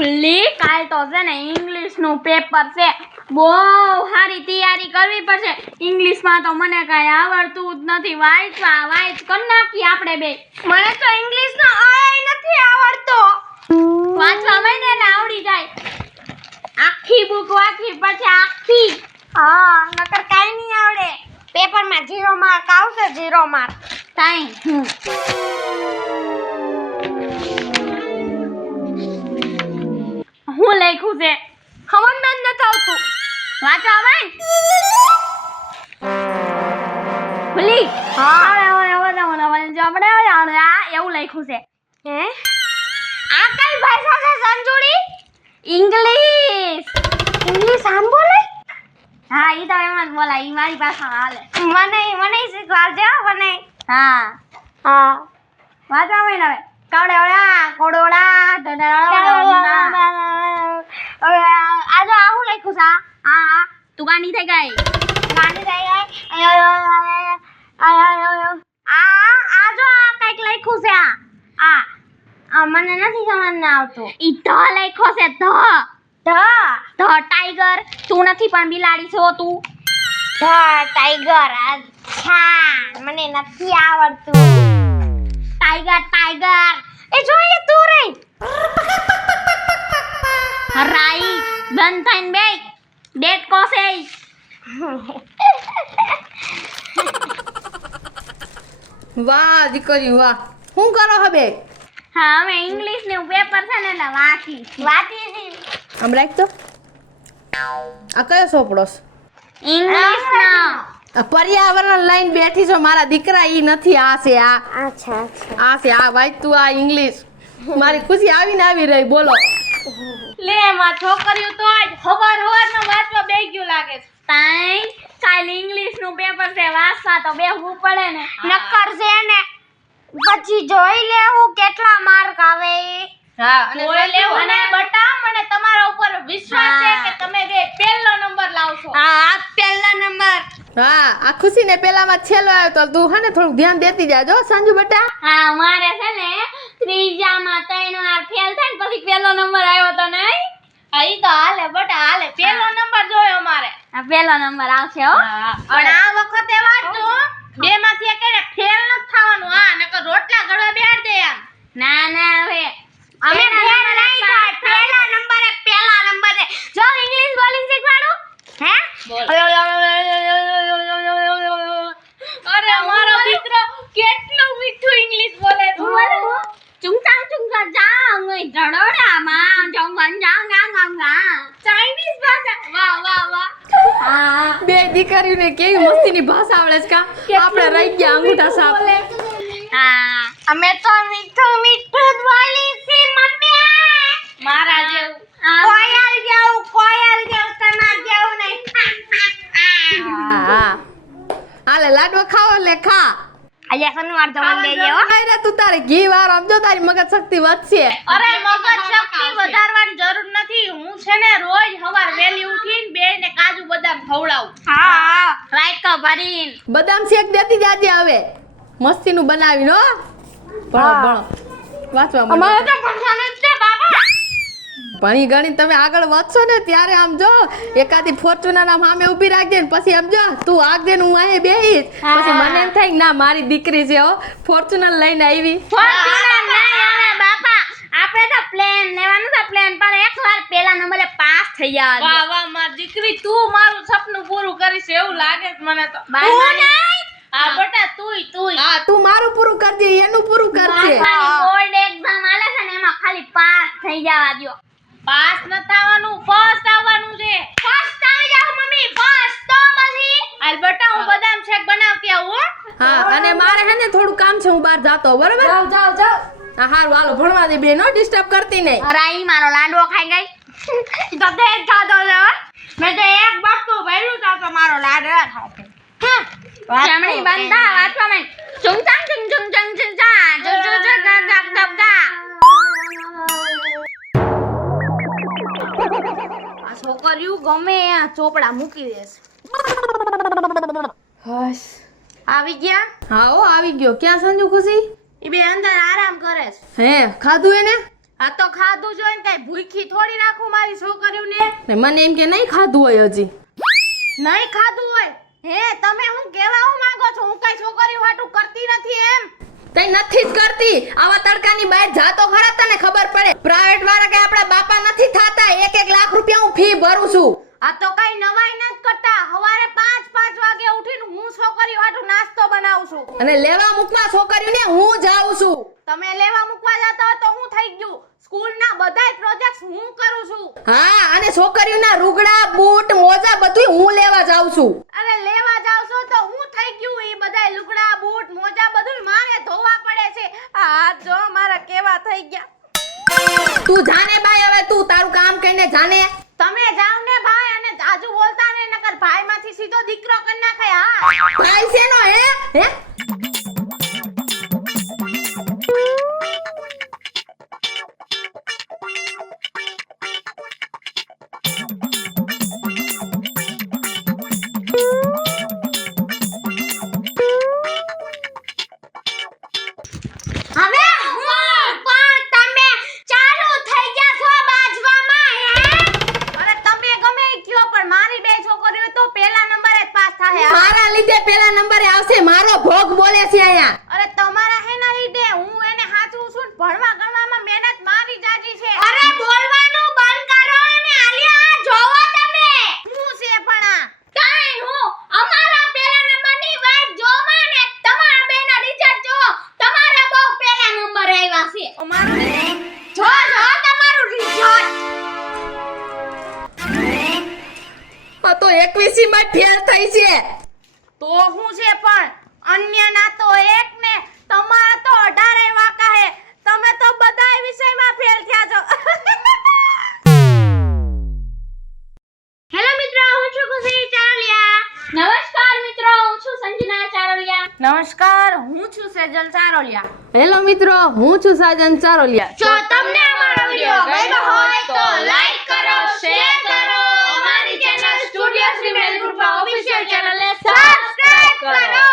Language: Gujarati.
ફૂલ્લી કાલ તો છે ને ઇંગ્લિશનું પેપર છે. બહુ સારી તૈયારી કરવી પડશે. ઇંગ્લિશમાં તો મને કાંઈ આવડતું જ નથી. વાંચ કરી નાખીએ આપણે બે. મને તો ઇંગ્લિશનો આય નથી આવડતો. વાંચવા માંડે ને આવડી જાય. આખી બુક વાંચવી પડશે, આખી. હા, નકર કાઈ નહીં આવડે. પેપરમાં 0 માર્ક આવશે, 0 માર્ક. કાંઈ હું લખ્યું છે? ખબર જ નથી આવતું. વાંચવા માંડ. ભૂલી હા. એવું લખ્યું છે. હે? આ કઈ ભાષા છે સંજુડી? ઇંગ્લિશ. ઇંગ્લિશ આમ બોલે? હા, ઈ તો એમ જ બોલાય. ઈ મારી ભાષામાં હાલે. મને શીખવાડજે હો મને. હા, હા. વાંચવા માંડ હવે. કાવડોળા, કોડોળા, ઢઢળોળા. હવે આ જો આ હું લખ્યું છે? આ તું ગાંડી થઈ ગઈ. ગાંડી થઈ ગઈ. આ જો આ કઈક લખ્યું છે. આ મને નથી સમજ આવતું. ઈ ધ લખ્યો છે, ધ. The tiger. તું નથી પણ બિલાડી છો તું. ટાઈગર. અચ્છા, મને નથી આવડતું. ટાઈગર. એ જોઈએ તું રે. રાઈ બંધ થઈને બે. ડેટ કોસે. વાહ દીકરી વાહ. શું કરો હવે? હા, અમે ઇંગ્લિશ નું પેપર છે ને એટલે વાંચી. આમ રાખજો. આ કયો સોપડો છે? ઇંગ્લિશ નો. આ પર્યાવરણ લઈને બેઠી છો મારા દીકરા. ઈ નથી, આ છે આ. અચ્છા. આ છે આ. વાંચ તું આ ઇંગ્લિશ. મારી ખુશી આવીને આવી રહી. બોલો. લે માં છોકરીઓ તો આજ હવારમાં વાંચવા બેગ્યું લાગે છે. તાઈ કાલ ઇંગ્લિશ નું પેપર છે, વાંચવા તો બેહવું પડે ને. નક્કર છે ને. પછી જોઈ લેવું કેટલા માર્ક આવે. હા, જોઈ લેવું. અને બટા મને તમારા ઉપર વિશ્વાસ છે કે તમે બે પહેલો નંબર લાવશો. હા, પહેલા નંબર. હા, આ ખુશીને પેલામાં છેલ્લો આવ્યો તો તું હે ને થોડું ધ્યાન દેતી જાજો સંજુ બેટા. હા, મારે છે ને ત્રીજામાં 3 વાર ફેલ થાય ને પછી પહેલો નંબર આવ્યો તો નહીં. ઈ તો હાલે બટા હાલે. પહેલો નંબર જોયો મારે. આ પહેલો નંબર આવશે હો. પણ આ વખતે વાંચજો. બે માંથી એક ફેલ નથી થવાનું. હા, નકર રોટલા ઘડવા બેહાડ દે એમ. ના હવે અમે ફેલ નહીં થાય. પહેલા નંબરે જો ઇંગ્લિશ બોલિંગ શીખવાડું. હે? અરે મારો દીકરો કેટલું મીઠું ઇંગ્લિશ બોલે છે. ચુંગચાંગ જાંગ ધડોડા માં જંગન જાંગ ચાઇનીઝ ભાષા. વાહ. હા, બે દીકરીઓને કેવી મસ્તીની ભાષા આવડે છે કા. આપણે રહી ગયા અંગૂઠા સાફ. હા, અમે તો મીઠું જ બોલી છે મમ્મી. મારા જેવું. કોયલ જેવું તમાર જેવું નહીં. હા. હાલે લાડવા ખાવો લે ખા. આજે શનિવાર તો મને દેજે હો. ખાઈ રે તું તારે ઘી વાર આપજો તારી મગજ શક્તિ વધશે. અરે મગજ શક્તિ વધારવાની જરૂર નથી. હું છે ને રોજ સવાર વહેલી ઉઠીને બેને કાજુ બદામ ખવડાવું. હા. રાઈકો ભરીને. બદામ શેક દેતી જાજે હવે. મસ્તીનું બનાવીને હો. ભણો. વાંચવા માંડો. અમારે તો પૈસા નથી બાબા. ભણી ગણી તમે આગળ વધશો ને ત્યારે આમ જો એકાદી ફોર્ચ્યુનર આમ સામે ઊભી રાખજે ને પછી આમ જો તું આગજે ને હું અહીં બેહીશ. પછી મને એમ થાય કે ના મારી દીકરી છે હો ફોર્ચ્યુનર લઈને આવી. ફોર્ચ્યુનર નહીં આવે બાપા. આપણે તો પ્લેન લેવાનું છે. પ્લેન પણ એકવાર પહેલા નંબરે પાસ થઈ જવા. વાહ મારી દીકરી તું મારું સપનું પૂરું કરીશ એવું લાગે છે મને તો. હા બટા તુંય હા તું મારું પૂરું કરજે એનું પૂરું કરજે. બોર્ડ એક્ઝામ આલે છે ને એમાં ખાલી પાસ થઈ જવા દ્યો. પાસ ન થવાનું ફર્સ્ટ આવવાનું છે. ફર્સ્ટ આવી જાવ મમ્મી. ફર્સ્ટ તો પછી હાલ બટા હું બદામ શેક બનાવતી આવું હો. હા અને મારે હે ને થોડું કામ છે હું બહાર જાતો બરાબર. જાવ હા હારું હાલો ભણવા દે બેનો ડિસ્ટર્બ કરતી નહીં. રાઈ મારો લાડવો ખાઈ ગઈ. તો તે ખાધો છે. મેં તો એક બટકું ભર્યું તો મારો લાડવા ખાતો. જમણી બંધા વાંચવા માંડ. ચુંગચાંગ ચા આ છોકરીઓ ગમે આ ચોપડા મૂકી દેશે. હસ આવી ગયા? હા ઓ આવી ગયો. ક્યાં સંજુ ખુશી? એ બે અંદર આરામ કરે છે. હે ખાધું એને? આ તો ખાધું જોઈને કઈ ભૂખી થોડી રાખું મારી છોકરીઓને. ને મને એમ કે નહીં ખાધું હોય હજી. નહીં ખાધું હોય હે? તમે હું કહેવા હું માંગો છો? હું કઈ છોકરીઓ હાટું કરતી નથી એમ? તઈ નથી જ કરતી. આવા તડકાની બહાર જાતો ખરા તને ખબર પડે. પ્રાઇવેટ વાળા કે આપણા બાપા નથી થાતા. 1 લાખ રૂપિયા હું ફી ભરું છું. આ તો કઈ નવાઈ નથી કરતા. સવારે 5 વાગે ઉઠીને હું છોકરીઓ હાટું નાસ્તો બનાવું છું. અને લેવા મૂકવા છોકરીઓને હું જાઉં છું. તમે લેવા મૂકવા જતા હો તો હું થઈ ગયું? સ્કૂલના બધાય પ્રોજેક્ટ્સ હું કરું છું. હા, અને છોકરીઓના રૂગડા બૂટ મોજા બધું હું લેવા જાઉં છું. અરે લેવા જાવ છો તો હું થઈ ગયું? ઈ બધાય લુગડા બૂટ મોજા બધું મારે ધોવા પડે છે. આ હાથ જો મારા કેવા થઈ ગયા. તું જાને બાય, હવે તું તારું કામ કરીને જાને. તમે જાવ ને ભાઈ, અને જાજુ બોલતા ને નકર ભાઈ માંથી સીધો દીકરો કરી નાખે. હા ભાઈ શેનો હે? હવે હું પણ તમે ચાલુ થઈ ગયા છો બાજવામાં હે? અરે તમે ગમે ઈ કયો, પણ મારી બે છોકરીઓ તો પહેલા નંબરે જ પાસ થાય. મારા લીધે પેલા નંબરે આવશે. મારો ભોગ બોલે છે અહીંયા. અરે તમારા હેના લીધે હું એને હાચું છું ને ભણવા ગણવામાં મહેનત મારી જાજી છે. અરે બોલવાનું બંધ કરો અને આલિયા જોવો તમે. હું છે પણ આ? કાઈ હું અમારા પહેલા નંબરની વાત જોવા ને તમારા બેના રિઝલ્ટ જો. તમારા બહુ પહેલા નંબર આવ્યા છે. અમારું જો તમારું રિઝલ્ટ. આ તો 21 માં ફેલ થઈ છે. તો હું છે પણ અન્ય ના તો એક ને તમારા તો 18 વાકા હે. તમે તો બધાય વિષયમાં ફેલ થયા છો. હેલો મિત્રો, હું છું ખુશી ચારોલિયા. નમસ્કાર મિત્રો, હું છું સંજના ચારોલિયા. નમસ્કાર, હું છું સેજલ ચારોલિયા. હેલો મિત્રો, હું છું સાજન ચારોલિયા. જો તમને અમારો વિડિયો ગમ્યો હોય તો લાઈક કરો, શેર કરો. અમારી ચેનલ સ્ટુડિયો શ્રી મેલ ગ્રુપ ઓફિશિયલ ચેનલને સબસ્ક્રાઇબ કરો.